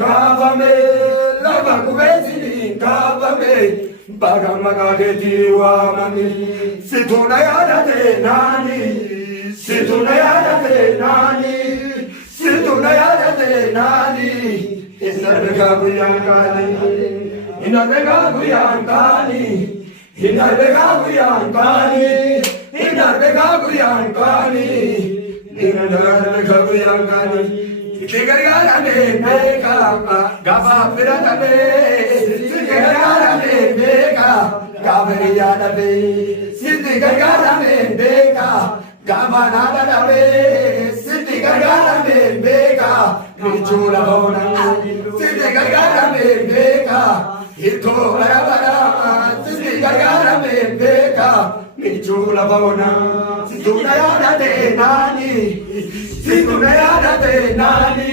kavame, lava kubezini kavame, bagamagageti wamami, situna yada te nani, situna yada te nani, situna yada te nani, inarga guyankani, inarga guyankani, inarga guyankani, inarga guyankani, inarga guyankani. Tigargara me meka, gaba pirata me. Tigargara me meka, gabariya me. Tigargara me meka, gaba nada me. Tigargara me meka, nichula bona. Tigargara me meka, hito barabara. Tigargara me meka, nichula bona. Situna yada de nani. Situna yada te nani,